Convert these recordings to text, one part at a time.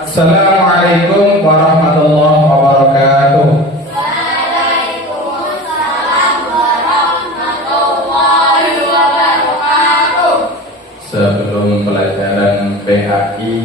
Assalamualaikum warahmatullahi wabarakatuh. Waalaikumsalam warahmatullahi wabarakatuh. Sebelum pelajaran PAI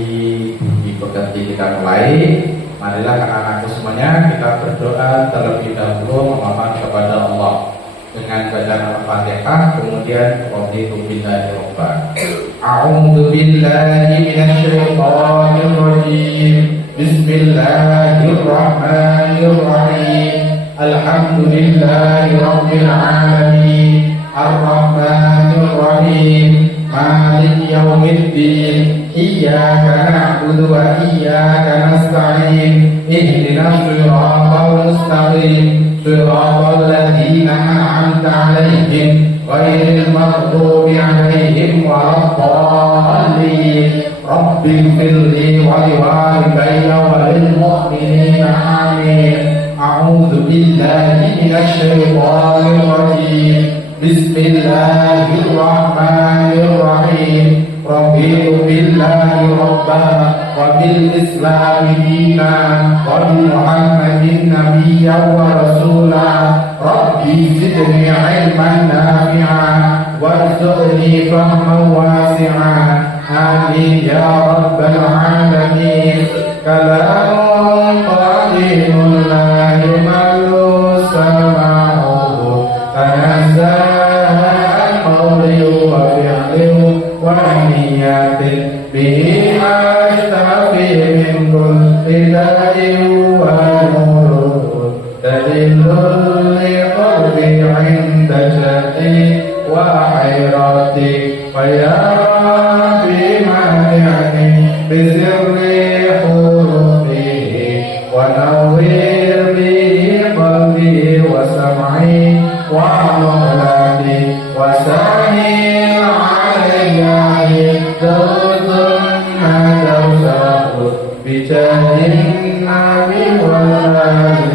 Budi Pekerti kita mulai, marilah anak-anakku semuanya kita berdoa terlebih dahulu memohon kepada Allah dengan bacaan Al-Fatihah, kemudian raditu billahi rabban. A'udzu billahi minasyaitonir rajim. Bismillahirrahmanirrahim. Alhamdulillahi rabbil alamin. Ar-rahmanir rahim. Maliki yaumiddin. Iyyaka na'budu wa iyyaka nasta'in. Ihdinas siratal mustaqim. Siratal ladzina an'amta 'alaihim ghairil maghdubi 'alaihim waladdallin. Rabbil firli wa liwalidayya wa lil mu'minina amin. A'udzu billahi minasy syaithanir rajim. Bismillahirrahmanirrahim. Raditu billahi rabban wa bil islami dinan wa bi Muhammadin nabiyyan wa rasulan. Rabbi zidni ilman nafi'an warzuqni fahman wasi'an. Amin ya rabbal alamin. Kalamun qadimun la yumallu sama'uhu tanazza'a mawli'u wa fi'lihu wa niyatin bihi ashtafi min kulli da'in wa nurun tadillul liqarbi 'inda jati wa hayrati wa ya rabbi mani'ani bisirri hurufihi wa nawwir bihi qalbi wa sam'i wa amrati wa sahil alayya hiddatun nadawsahu bijahin nabi wa alihi.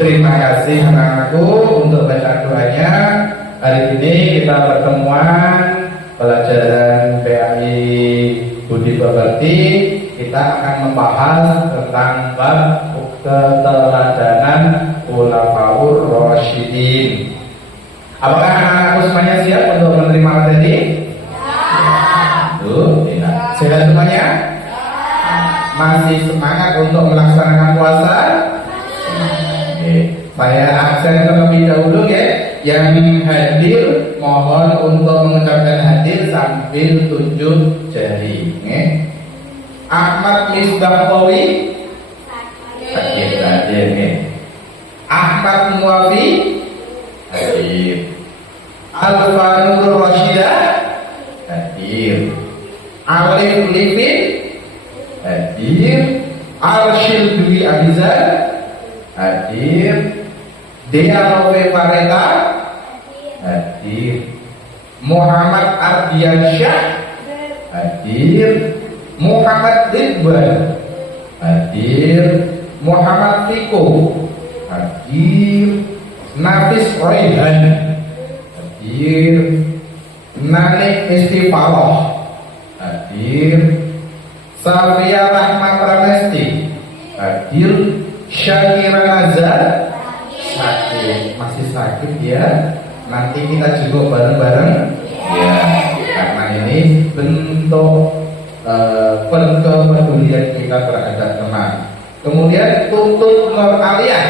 Terima kasih anakku untuk baca doanya. Hari ini kita pertemuan pelajaran PAI Budi Pekerti. Kita akan membahas tentang bab keteladanan Khulafaur Rasyidin. Apakah anak-anakku semuanya siap untuk menerima materi? Tidak. Sehat semuanya? Masih semangat untuk melaksanakan puasa? Saya aksen terlebih dahulu ya. Yang hadir mohon untuk mengucapkan hadir sambil tunjuk jari. Ahmad Misbahawi hadir nih. Ahmad Muwafi hadir. Alfanur Rashidah hadir. Alif Livin hadir. Arshil Dwi Abizar hadir. Dea Nove Pareta hadir. Muhammad Ardiansyah hadir. Muhammad Ridwan hadir. Muhammad Fiko hadir. Nafis Raihan hadir. Nanik Istifaroh hadir. Safia Rahmat Ramesti hadir. Syakira Nazar sakit, masih sakit ya. Nanti kita jenguk bareng-bareng ya, karena ini bentuk kepedulian kita terhadap teman. Kemudian Tutut Nur Alia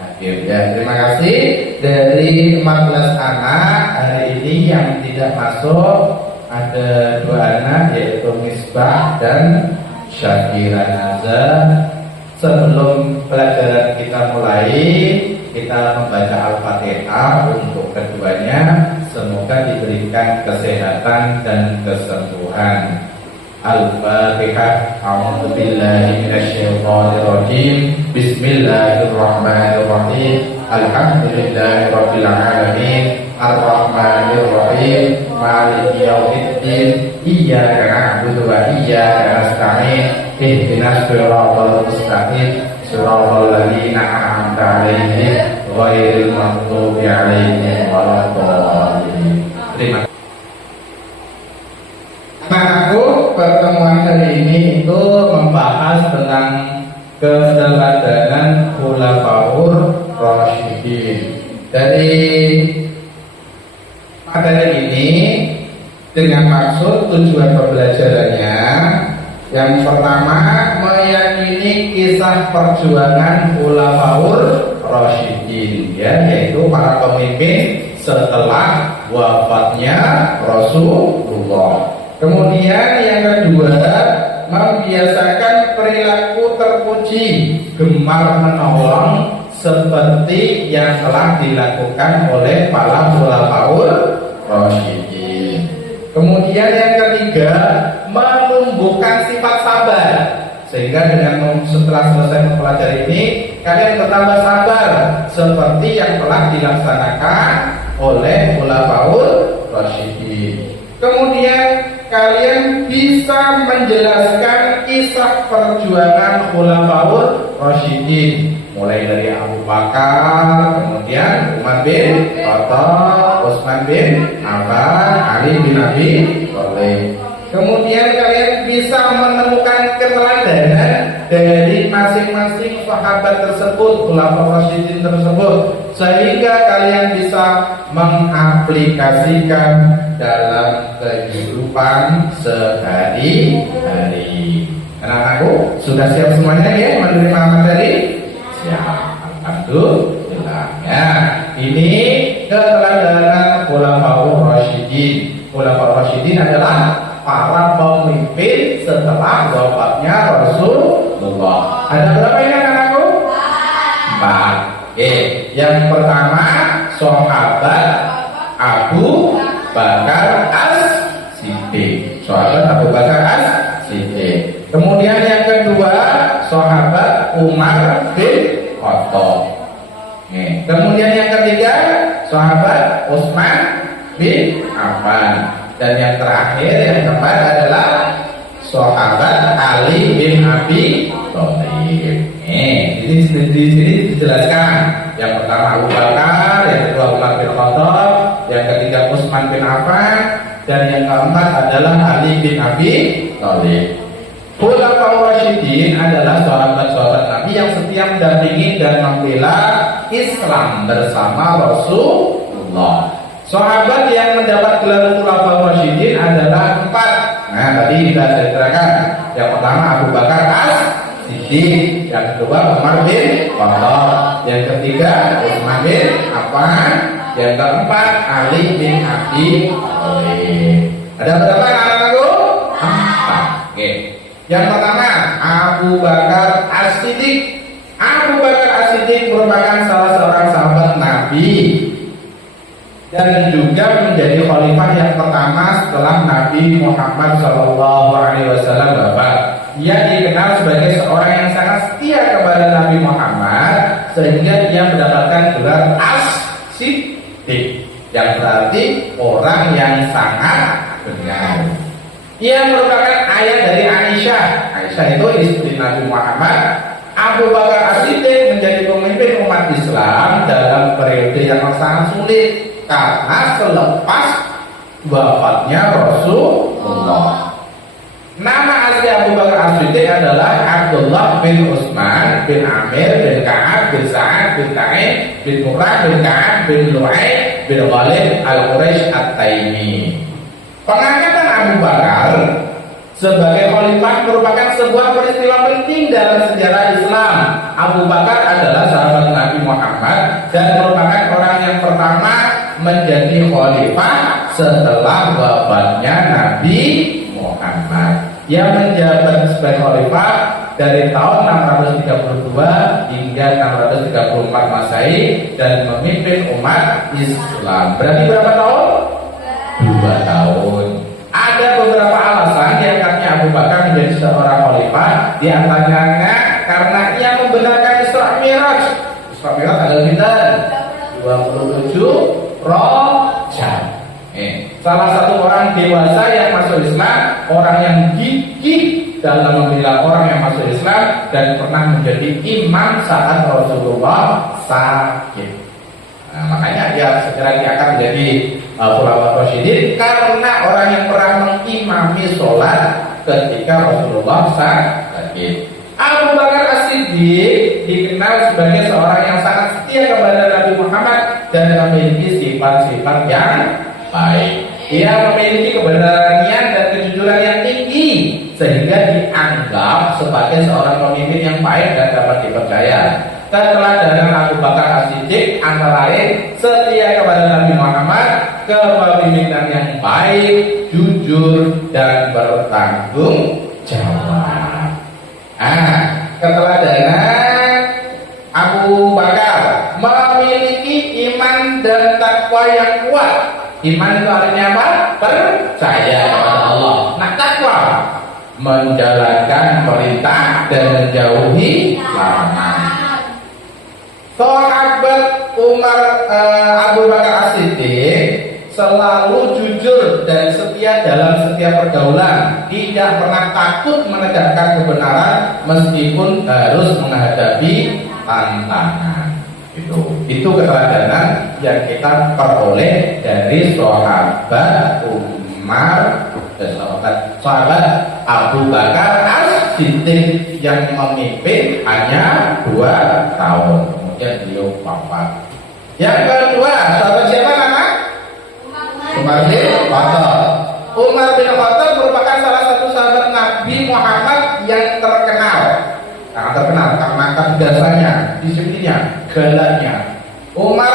hadir ya. Terima kasih. Dari 14 anak hari ini yang tidak masuk ada 2 anak, yaitu Misbah dan Syakira Nazar. Sebelum pelajaran kita mulai, kita membaca Al-Fatihah untuk keduanya. Semoga diberikan kesehatan dan kesembuhan. Al-Fatihah. A'udzu billahi minasyaitonir rajim. Bismillahirrahmanirrahim. Alhamdulillahi rabbil alamin. Ar-rahmanir rahim. Maliki yaumiddin. Iyyaka na'budu wa iyyaka nasta'in. Ihdinas siratal mustaqim. Siratal ladzina an'amta 'alaihim ghairil maghdubi 'alaihim waladdallin. Terima kasih. Anakku, pertemuan hari ini itu membahas tentang keteladanan Khulafaur Rasyidin. Dari materi ini dengan maksud tujuan pembelajarannya, yang pertama meyakini kisah perjuangan Khulafaur Rasyidin, yaitu para pemimpin setelah wafatnya Rasulullah. Kemudian yang kedua, membiasakan perilaku terpuji, gemar menolong seperti yang telah dilakukan oleh para Khulafaur Rasyidin. Kemudian yang ketiga, menumbuhkan sifat sabar, sehingga dengan setelah selesai mempelajari ini kalian bertambah sabar seperti yang telah dilaksanakan oleh Khulafaur Rasyidin. Kemudian kalian bisa menjelaskan kisah perjuangan Khulafaur Rasyidin, mulai dari Abu Bakar, kemudian Umar bin Khattab, Utsman bin Affan, Ali bin Abi Thalib. Kemudian kalian bisa menemukan keteladanan dari masing-masing sahabat tersebut, Khulafaur Rasyidin tersebut, sehingga kalian bisa mengaplikasikan dalam kehidupan sehari-hari. Anak-anakku, sudah siap semuanya ya menerima materi? Siap, alhamdulillah. Ya, ini keteladanan Khulafaur Rasyidin. Khulafaur Rasyidin adalah para pemimpin setelah wafatnya Rasulullah. Ada berapa ini anak-anakku? 4. Oke, yang pertama sahabat Abu Bakar As-Siddiq. Sahabat Abu Bakar As-Siddiq. Kemudian yang kedua sahabat Umar bin Khattab. Kemudian yang ketiga sahabat Utsman bin Affan. Dan yang terakhir, yang keempat adalah sahabat Ali bin Abi Thalib. Ini di sini dijelaskan. Yang pertama Abu Bakar, yang kedua Umar bin Khattab, yang ketiga Utsman bin Affan, dan yang keempat adalah Ali bin Abi Thalib. Khulafaur Rasyidin adalah sahabat-sahabat Nabi yang setia mendampingi dan membela Islam bersama Rasulullah. Sahabat yang mendapat gelar Khulafaur Rasyidin adalah 4. Nah, tadi kita ceritakan. Yang pertama Abu Bakar As-Siddiq, yang kedua Umar bin Khattab, yang ketiga Utsman bin Affan, yang keempat Ali bin Abi Thalib. Ada berapa anak-anakku? 4. Oke. Yang pertama Abu Bakar As-Siddiq. Abu Bakar As-Siddiq merupakan salah seorang sahabat Nabi dan juga menjadi khalifah yang pertama setelah Nabi Muhammad SAW wafat. Ia dikenal sebagai seorang yang sangat setia kepada Nabi Muhammad, sehingga ia mendapatkan gelar As-Siddiq, yang berarti orang yang sangat benar. Ia merupakan ayah dari Aisyah. Aisyah itu istri Nabi Muhammad. Abu Bakar As-Siddiq menjadi pemimpin umat Islam dalam periode yang sangat sulit karena selepas wafatnya Rasulullah. Nama asli Abu Bakar As-Siddiq adalah Abdullah bin Utsman bin Amir bin Ka'ab bin Sa'ad bin Ta'ib bin Murrah bin Ka'ab bin Lu'ay bin Ghalib al-Quraisy at-Taimi. Pengangkatan Abu Bakar sebagai khalifah merupakan sebuah peristiwa penting dalam sejarah Islam. Abu Bakar adalah sahabat Nabi Muhammad dan merupakan orang yang pertama menjadi khalifah setelah wafatnya Nabi Muhammad. Ia menjabat sebagai khalifah dari tahun 632 hingga 634 Masehi dan memimpin umat Islam. Berarti berapa tahun? 2 tahun. Ada beberapa alasan diangkatnya Abu Bakar menjadi seorang khalifah. Di antaranya karena ia membenarkan Isra Mi'raj. Isra Mi'raj adalah kita 27 Rajab. Salah satu orang dewasa yang masuk Islam, orang yang gigih dalam membela orang yang masuk Islam dan pernah menjadi imam saat Rasulullah sakit. Nah, makanya dia segera akan menjadi Khulafaur Rasyidin karena orang yang pernah mengimami sholat ketika Rasulullah sakit. Abu Bakar As-Siddiq dikenal sebagai seorang yang sangat setia kepada Nabi Muhammad dan memiliki sifat-sifat yang baik. Ia memiliki keberanian dan kejujuran yang tinggi sehingga dianggap sebagai seorang pemimpin yang baik dan dapat dipercaya. Keteladanan Abu Bakar As-Siddiq antara lain setia kepada Nabi Muhammad, kepemimpinan yang baik, jujur dan bertanggung jawab. Keteladanan Abu Bakar memiliki iman dan takwa yang kuat. Iman itu artinya apa? Percaya kepada Allah. Nah, takwa menjalankan perintah dan menjauhi larangan. Sahabat Abu Bakar As-Siddiq selalu jujur dan setia dalam setiap pergaulan, tidak pernah takut menegakkan kebenaran meskipun harus menghadapi tantangan. Itu keteladanan yang kita peroleh dari sahabat sahabat Abu Bakar As-Siddiq yang memimpin hanya 2 tahun, kemudian beliau wafat. Yang kedua, sahabat siapa nama? Umar bin Khattab. Umar bin Khattab merupakan salah satu sahabat Nabi Muhammad yang terkenal karena kebiasaannya, disiplinnya, galaknya. Umar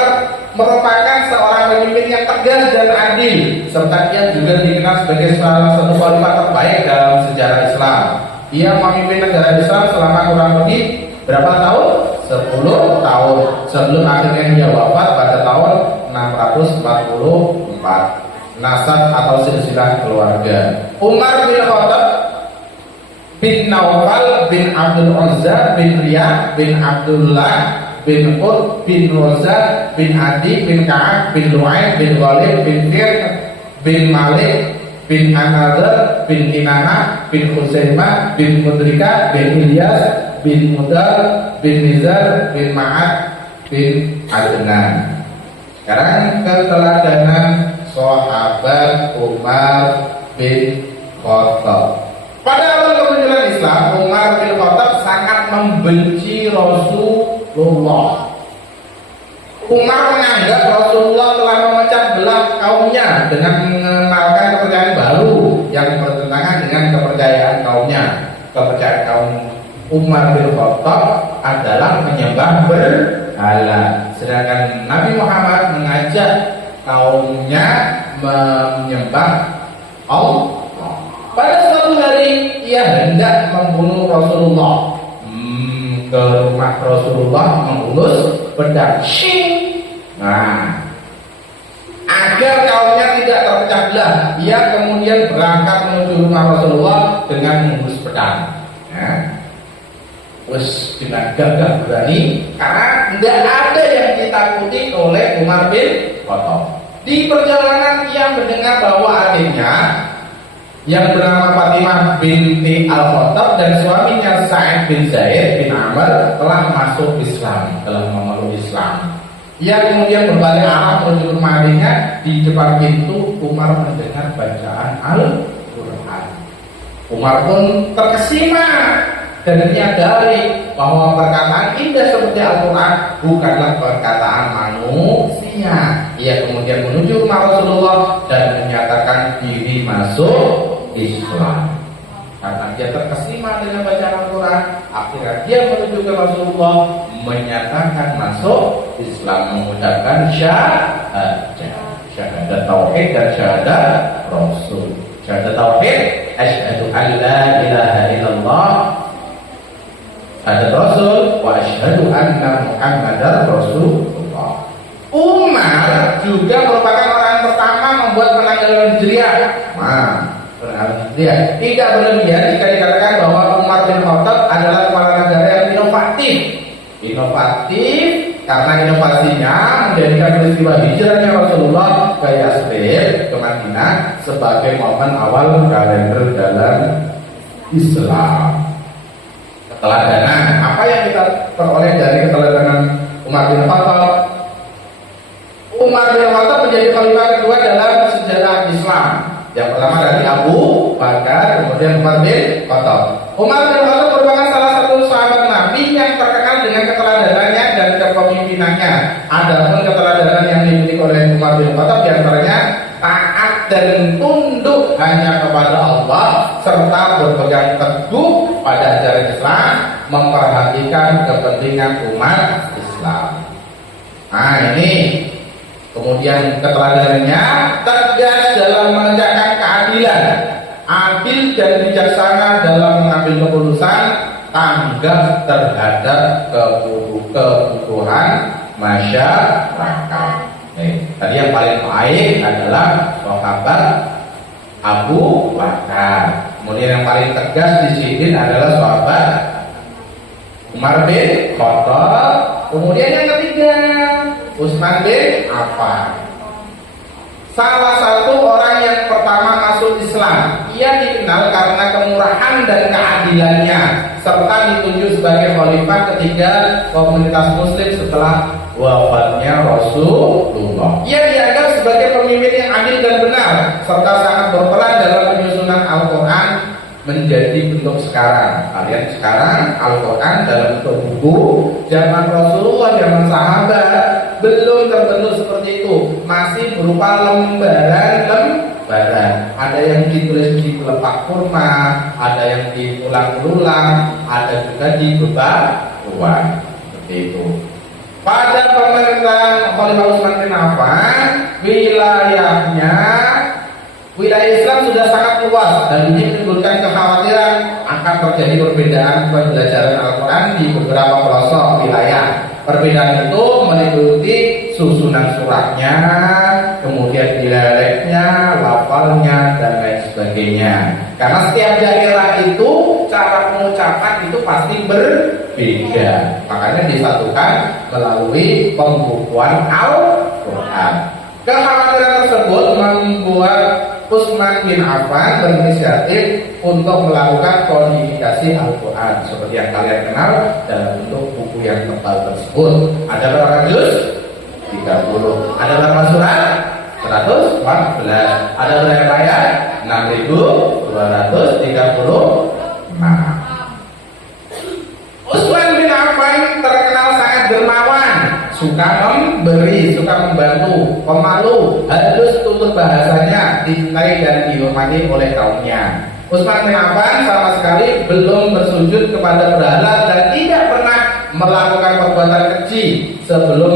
merupakan seorang pemimpin yang tegas dan adil, serta dia juga dikenal sebagai salah satu khalifah terbaik dalam sejarah Islam. Ia memimpin negara Islam selama kurang lebih berapa tahun? 10 tahun sebelum akhirnya dia wafat pada tahun 644. Nasab atau silsilah keluarga. Umar bin Khattab bin Naufal bin Abdul Uzza bin Riyad bin Abdullah bin Qut bin Roza bin Adi bin Ka'ab bin Lu'ay bin Ghalib bin Fir bin Malik bin Anadar bin Kinana bin Huzaimah bin Mudrika bin Ilyas bin Mudar bin Nizar bin Ma'ad bin Adnan. Sekarang keteladanan sahabat Umar bin Khattab. Pada awal kemunculan Islam, Umar bin Khattab sangat membenci Rasulullah. Umar menganggap Rasulullah telah memecah belah kaumnya dengan mengenalkan kepercayaan baru yang bertentangan dengan kepercayaan kaumnya. Kepercayaan kaum Umar bin Khattab adalah menyembah berhala, sedangkan Nabi Muhammad mengajak kaumnya menyembah Allah. Pada suatu hari ia hendak membunuh Rasulullah. Ke rumah Rasulullah menghunus pedang. Agar kaumnya tidak terpecah belah, ia kemudian berangkat menuju rumah Rasulullah dengan menghunus pedang. Terus dengan gagah berani, karena tidak ada yang ditakuti oleh Umar bin Khattab. Di perjalanan ia mendengar bahwa adiknya yang bernama Fatimah binti Al-Khattab dan suaminya Sa'id bin Zaid bin Amr telah masuk Islam, telah memeluk Islam. Ia kemudian berbalik arah menuju rumah adiknya. Di depan pintu Umar mendengar bacaan Al-Quran. Umar pun terkesima dan menyadari bahwa perkataan indah seperti Al-Quran bukanlah perkataan manusia. Ia kemudian menuju rumah Rasulullah dan menyatakan diri masuk Islam. Karena dia terkesima dengan bacaan Al-Quran, akhirnya dia menuju ke Rasulullah menyatakan masuk Islam, mengucapkan syahadat tauhid dan syahadat Rasul. Syahadat tauhid, asyhadu an la ilaha illallah, syahadat Rasul, wa asyhadu anna Muhammadar Rasulullah. Umar juga merupakan orang pertama membuat penanggalan Hijriah. Tidak berlebihan jika dikatakan bahwa Umar bin Khattab adalah kepala negara yang inovatif karena inovasinya menjadikan peristiwa hijrahnya Rasulullah ke Yathrib, ke Madinah sebagai momen awal kalender dalam Islam. Keteladanan, apa yang kita peroleh dari keteladanan Umar bin Khattab? Umar bin Khattab menjadi khalifah kedua dalam sejarah Islam. Yang pertama dari Abu Bakar, kemudian Umar bin Khattab. Umar bin Khattab merupakan salah satu sahabat Nabi yang terkenal dengan keteladanan dan kepemimpinannya. Adapun keteladanan yang dimiliki oleh Umar bin Khattab diantaranya taat dan tunduk hanya kepada Allah serta berpegang teguh pada ajaran Islam, memperhatikan kepentingan umat Islam. Nah ini kemudian keteladanannya tegas dalam menegakkan keadilan, adil dan bijaksana dalam mengambil keputusan, tanggap terhadap kebutuhan masyarakat. Tadi yang paling baik adalah sahabat Abu Bakar. Kemudian yang paling tegas disiplin adalah sahabat Umar bin Khattab. Kemudian yang ketiga Utsman bin Affan. Salah satu orang yang pertama masuk Islam. Ia dikenal karena kemurahan dan keadilannya, serta ditunjuk sebagai khalifah ketiga komunitas muslim setelah wafatnya Rasulullah. Ia dianggap sebagai pemimpin yang adil dan benar, serta sangat berperan dalam penyusunan Al-Quran menjadi bentuk sekarang. Kalian sekarang Al-Quran dalam bentuk buku, zaman Rasulullah, zaman sahabat belum terbentuk seperti itu, masih berupa lembaran. Ada yang ditulis di pelepah kurma, ada yang diulang-ulang, ada juga di beban seperti itu. Pada pemerintahan Khalifah Utsman bin Affan, wilayah Islam sudah sangat luas dan ini menimbulkan kekhawatiran akan terjadi perbedaan pembelajaran Al-Quran di beberapa pelosok wilayah. Perbedaan itu meliputi susunan suratnya, kemudian dialeknya, lafalnya, dan lain sebagainya. Karena setiap daerah itu cara pengucapan itu pasti berbeda. Makanya disatukan melalui pembukuan Al-Quran. Kekhawatiran tersebut membuat Utsman bin Affan berinisiatif untuk melakukan kodifikasi Al-Quran seperti yang kalian kenal dalam bentuk buku yang tebal tersebut. Ada berapa juz? 30. Ada berapa surat? 114. Ada berapa ayat? 6.236. Utsman bin Affan terkenal sangat dermawan, suka memberi, suka membantu, pemalu, halus tutur bahasanya, dicintai dan dihormati oleh kaumnya. Utsman bin Affan sama sekali belum bersujud kepada berhala dan tidak pernah melakukan perbuatan keji sebelum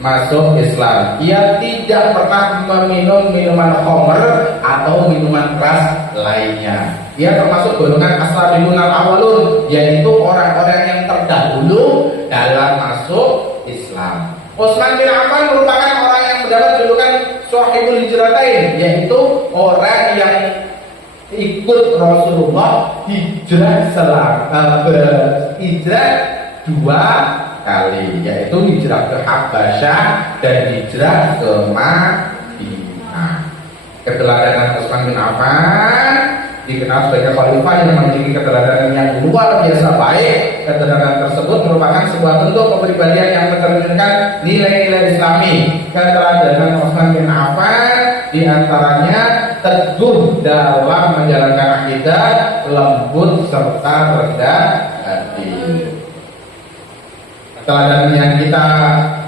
masuk Islam. Ia tidak pernah meminum minuman khamr atau minuman keras lainnya. Ia termasuk golongan as-sabiqun al-awwalun, yaitu orang-orang yang terdahulu dalam masuk Islam. Utsman bin Affan merupakan orang yang mendapat julukan Shahibul Hijratain, yaitu orang yang ikut Rasulullah hijrah dua kali, yaitu hijrah ke Habasyah dan hijrah ke Madinah. Keteladanan Utsman bin Affan dikenal sebagai khalifah yang memiliki keteladanan yang luar biasa baik. Keteladanan tersebut merupakan sebuah bentuk kepribadian yang mencerminkan nilai-nilai Islami. Keteladanan Utsman bin Affan diantaranya teguh dalam menjalankan akidah, lembut serta rendah hati. Keteladanan yang kita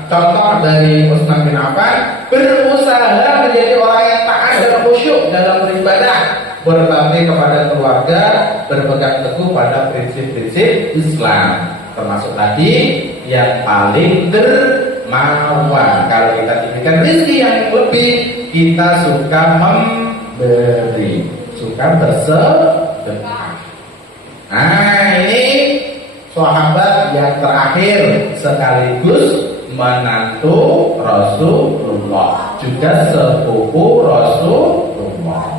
contoh dari Utsman bin Affan, berusaha menjadi orang yang taat dan khusyuk dalam beribadah, berbakti kepada keluarga, berpegang teguh pada prinsip-prinsip Islam, termasuk tadi yang paling dermawan. Kalau kita diberikan rezeki yang lebih, kita suka memberi, suka bersedekah. Nah ini sahabat yang terakhir sekaligus menantu Rasulullah, juga sepupu Rasulullah,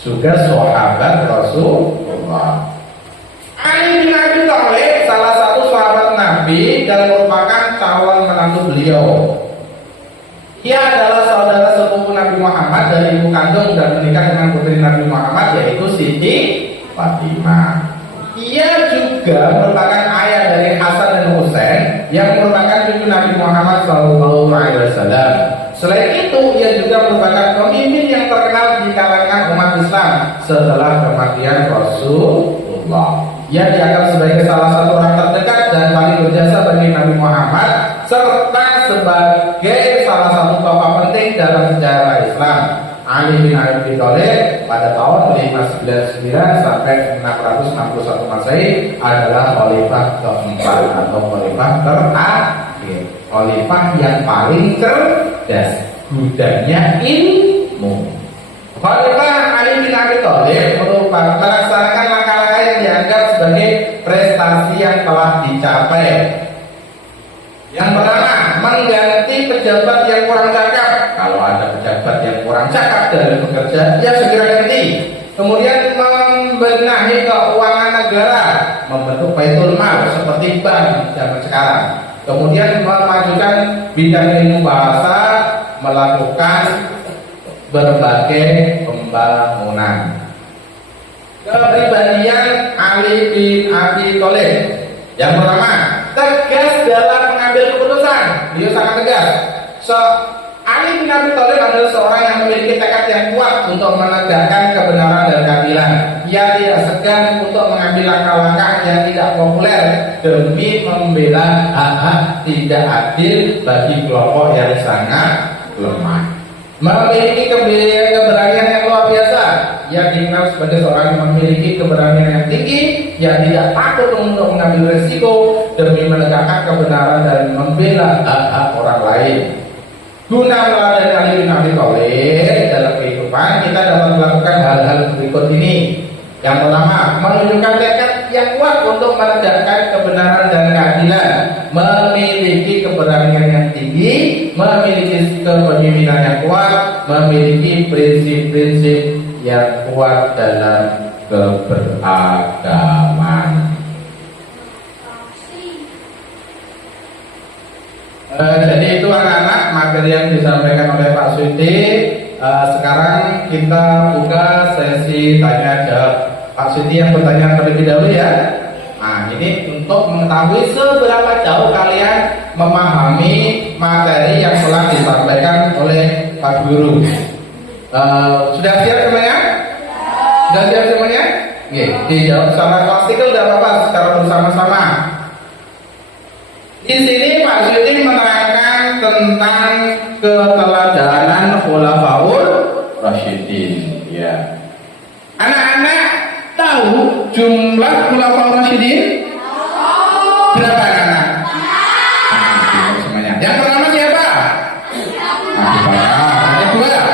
juga sahabat Rasulullah. Ali bin Abi Thalib salah satu sahabat Nabi dan merupakan calon menantu beliau. Ia adalah saudara sepupu Nabi Muhammad dari ibu kandung dan menikah dengan putri Nabi Muhammad, yaitu Siti Fatimah. Ia juga merupakan ayah dari Hasan dan Husain yang merupakan cucu Nabi Muhammad SAW. Selain itu, ia juga merupakan pemimpin yang terkenal di kalangan Islam setelah kematian Rasulullah. Ia dianggap sebagai salah satu orang terdekat dan paling berjasa bagi Nabi Muhammad serta sebagai salah satu tokoh penting dalam sejarah Islam. Ali bin Abi Thalib pada tahun 599 sampai 661 Masehi adalah khalifah keempat atau khalifah terakhir, khalifah yang paling cerdas, gudangnya ilmu. Khalifah Ali bin Abi Thalib melaksanakan langkah-langkah yang dianggap sebagai prestasi yang telah dicapai. Yang pertama, mengganti pejabat yang kurang cakap. Kalau ada pejabat yang kurang cakap dalam bekerja, ya segera ganti. Kemudian membenahi keuangan negara, membentuk baitul mal seperti bank zaman sekarang. Kemudian memajukan bidang ilmu bahasa, melakukan berbagai pembangunan. Kepribadian Ali bin Abi Thalib. Yang pertama, tegas dalam mengambil keputusan. Dia sangat tegas. Ali bin Abi Thalib adalah seorang yang memiliki tekad yang kuat untuk menegakkan kebenaran dan keadilan. Ia tidak segan untuk mengambil langkah-langkah yang tidak populer demi membela hak-hak tidak adil bagi kelompok yang sangat lemah. Memiliki keberanian yang luar biasa. Ia dikenal sebagai seorang yang memiliki keberanian yang tinggi, yang tidak takut untuk mengambil resiko demi menegakkan kebenaran dan membela hak-hak orang lain. Guna meladani Ali bin Abi Thalib dalam kehidupan, kita dapat melakukan hal-hal berikut ini. Yang pertama, menunjukkan tekad yang kuat untuk menegakkan kebenaran dan keadilan, memiliki keberanian yang tinggi, memiliki kepemimpinan yang kuat, memiliki prinsip-prinsip yang kuat dalam keberagaman. Jadi itu anak-anak materi yang disampaikan oleh Pak Sudi. Sekarang kita buka sesi tanya jawab. Pak Sudi yang bertanya terlebih dahulu ya. Nah, ini untuk mengetahui seberapa jauh kalian memahami materi yang telah disampaikan oleh Pak Guru. Sudah siap semuanya? Sudah siap semuanya? Oke, dijawab secara klasikal dan apa secara bersama-sama. Di sini Pak Sudi menerangkan tentang keteladanan Khulafaur Rasyidin. Ya. Anak-anak tahu jumlah Khulafaur Rasyidin? Berapa anak-anak? Nah, semuanya. Yang pertama siapa? Abu Bakar. Yang kedua?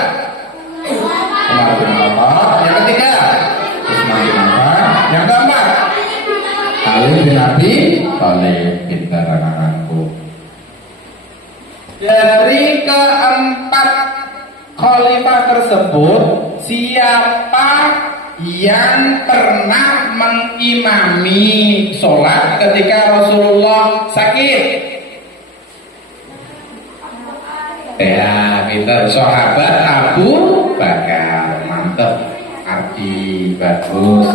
Umar bin Khattab. Yang ketiga? Utsman bin Affan. Yang keempat? Ali bin Abi Thalib. Pintar anak-anakku. Dari keempat khalifah tersebut, siapa yang pernah mengimami sholat ketika Rasulullah sakit? Ya, pintar. Sahabat Abu Bakar. Mantap. Ardi bagus,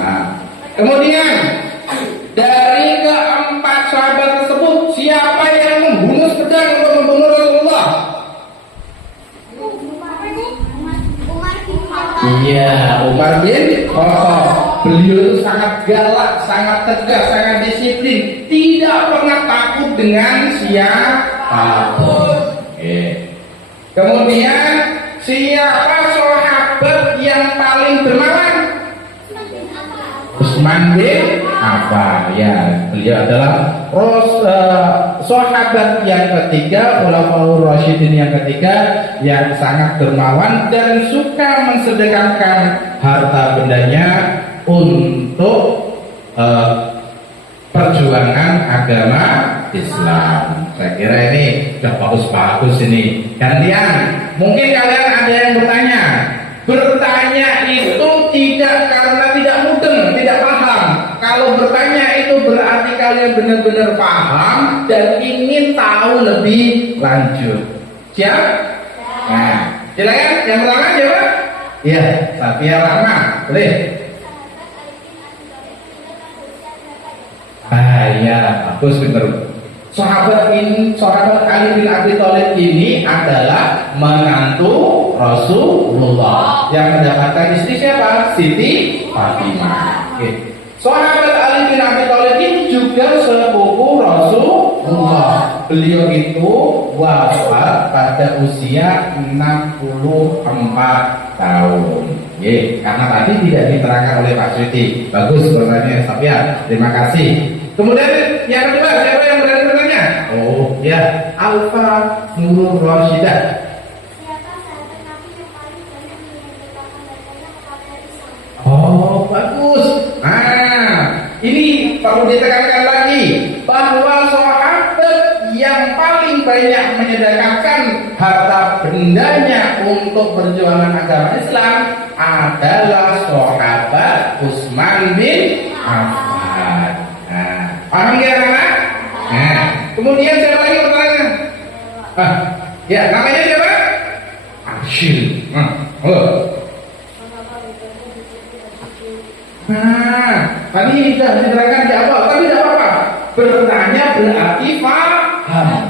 nah. Kemudian dari keempat sahabat tersebut, siapa yang membunuh pedang untuk membunuh Rasulullah? Iya, Umar bin Khattab. Beliau itu sangat galak, sangat tegas, sangat disiplin, tidak pernah takut dengan siapapun. Kemudian siapa sahabat yang paling dermawan? Utsman bin Affan. Ya, beliau adalah sahabat yang ketiga, Khulafaur Rasyidin yang ketiga, yang sangat dermawan dan suka mensedekahkan harta bendanya untuk perjuangan agama Islam. Saya kira ini sudah bagus-bagus ini. Gantian, mungkin kalian ada yang bertanya. Bertanya itu tidak karena tidak mudeng, tidak paham. Kalau bertanya itu berarti kalian benar-benar paham dan ingin tahu lebih lanjut. Siap? Nah, silakan. Yang pertama siapa? Iya, Safia Rahma. Boleh? Ya, bagus, pintar. Sahabat Ali bin Abi Thalib ini adalah menantu Rasulullah. Yang mendapatkan istri siapa? Siti Fatimah. Oke. Sahabat Ali bin Abi Thalib ini juga sepupu Rasulullah. Beliau itu wafat pada usia 64 tahun. Karena tadi tidak diterangkan oleh Pak Switi. Bagus pertanyaannya Safia. Terima kasih. Kemudian yang kedua, siapa yang berani bertanya? Oh ya, Alfa Nurul Rashidah. Siapa sahabat Nabi yang paling banyak menyampaikan bacanya kepada Islam? Oh bagus. Ini perlu ditekankan lagi bahwa sahabat yang paling banyak menyedekahkan harta bendanya untuk perjuangan agama Islam adalah sahabat Utsman bin Affan. Paham ya anak? Kemudian siapa lagi bertanya? Ya namanya siapa? Ashil. Tadi sudah diterangkan di awal, tapi tidak apa-apa. Bertanya berarti paham.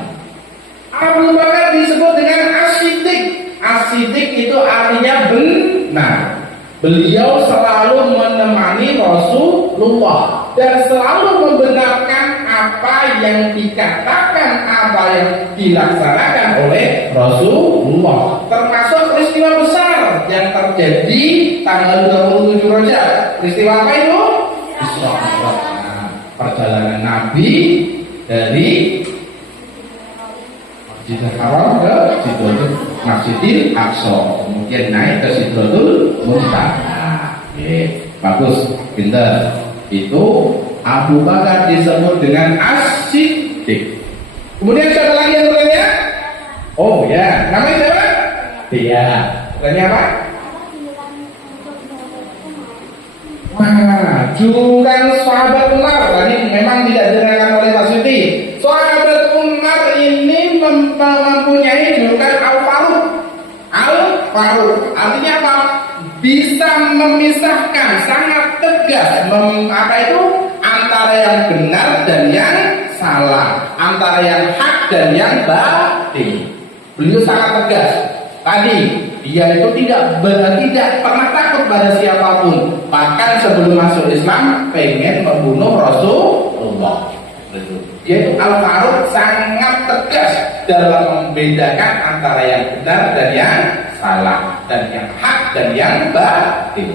Abu Bakar disebut dengan asidik. Asidik itu artinya benar. Beliau selalu menemani Rasulullah dan selalu membenarkan apa yang dikatakan, apa yang dilaksanakan oleh Rasulullah. Termasuk peristiwa besar yang terjadi tanggal 27 Rajab. Peristiwa apa itu? Isra. Perjalanan Nabi dari Masjidil Haram ke Masjidil Aqsa, kemudian naik ke Sidratul Muntaha. Bagus, pintar. Itu Abu Bakar disebut dengan As-Siddiq. Kemudian siapa lagi yang bertanya? Oh ya, namanya siapa? Iya. Bertanya apa? Julukan sahabat Umar tadi memang tidak diterangkan oleh Pak Suti. Sahabat Umar ini mempunyai julukan Al-Faruq. Al-Faruq artinya apa? Bisa memisahkan, sangat tegas apa itu? Antara yang benar dan yang salah, antara yang hak dan yang batil. Beliau sangat tegas. Tadi dia itu tidak pernah takut pada siapapun. Bahkan sebelum masuk Islam pengen membunuh Rasulullah. Dia itu Al-Faruq sangat tegas dalam membedakan antara yang benar dan yang salah, dan yang hak dan yang batil.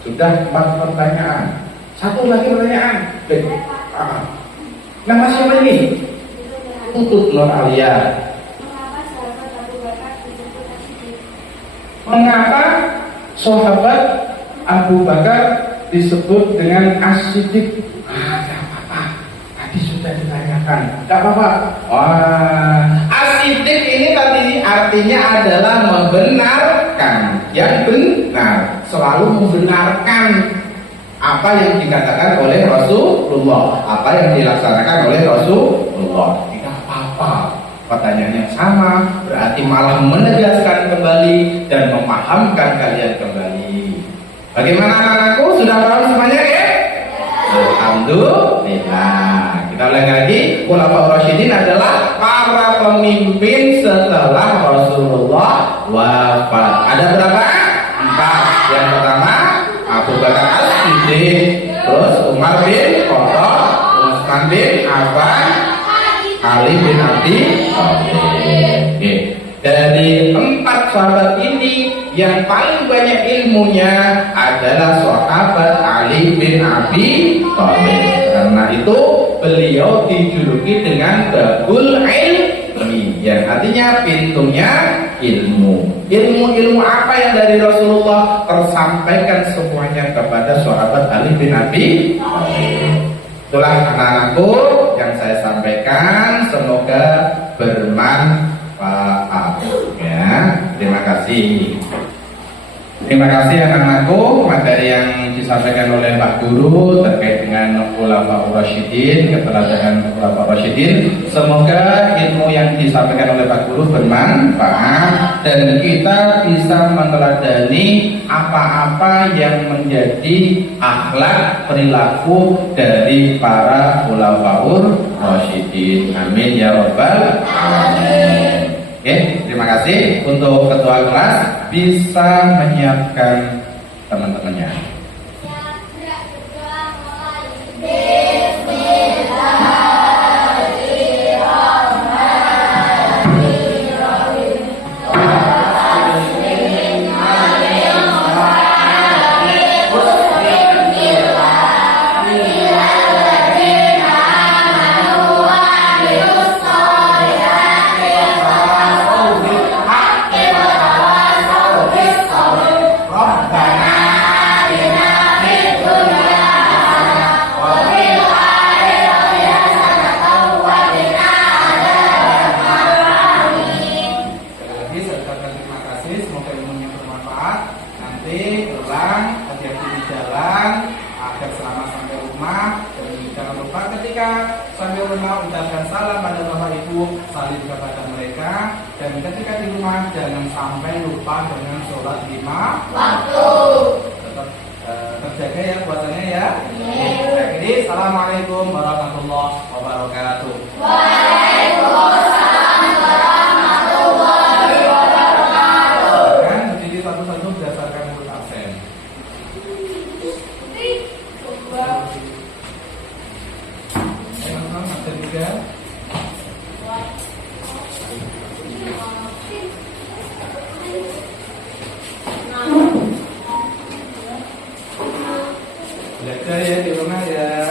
Sudah 4 pertanyaan. Satu lagi pertanyaan. Nama siapa ini? Tutut Nur Alia. Mengapa sahabat Abu Bakar disebut dengan As-Siddiq? Tidak apa-apa. Tadi sudah ditanyakan. Tidak apa-apa. As-Siddiq ini tadi artinya adalah membenarkan. Yang benar, selalu membenarkan apa yang dikatakan oleh Rasulullah, apa yang dilaksanakan oleh Rasulullah. Tidak apa-apa. Pertanyaannya sama, berarti malah menegaskan kembali dan memahamkan kalian kembali. Bagaimana anak-anakku? Sudah paham semuanya ya? Alhamdulillah. Kita ulangi lagi. Khulafaur Rasyidin adalah para pemimpin setelah Rasulullah wafat. Ada berapa? 4. Yang pertama Abu Bakar As-Siddiq, terus Umar bin Khattab, Utsman bin Affan, Ali bin Abi Thalib. Dari 4 sahabat ini yang paling banyak ilmunya adalah sahabat Ali bin Abi Thalib. Karena itu beliau dijuluki dengan Babul Ilmi, yang artinya pintunya ilmu. Ilmu apa yang dari Rasulullah tersampaikan semuanya kepada sahabat Ali bin Abi Thalib. Itulah anak-anakku yang saya sampaikan, semoga bermanfaat ya. Terima kasih. Terima kasih anak-anakku, materi yang disampaikan oleh Pak Guru terkait dengan Khulafaur Rasyidin, keteladanan Khulafaur Rasyidin. Semoga ilmu yang disampaikan oleh Pak Guru bermanfaat dan kita bisa meneladani apa-apa yang menjadi akhlak perilaku dari para Khulafaur Rasyidin. Amin ya rabbal alamin. Oke. Terima kasih untuk ketua kelas bisa menyiapkan teman-temannya. Sambil rumah ucapkan salam pada bapak ibu, saling kepada mereka, dan ketika di rumah jangan sampai lupa dengan sholat 5 waktu. Tetap terjaga ya puasanya ya. Jadi assalamualaikum warahmatullahi wabarakatuh. Waalaikumsalam warahmatullahi wabarakatuh. Kan berdiri satu-satu berdasarkan huruf absen. Belajar ya di rumah ya.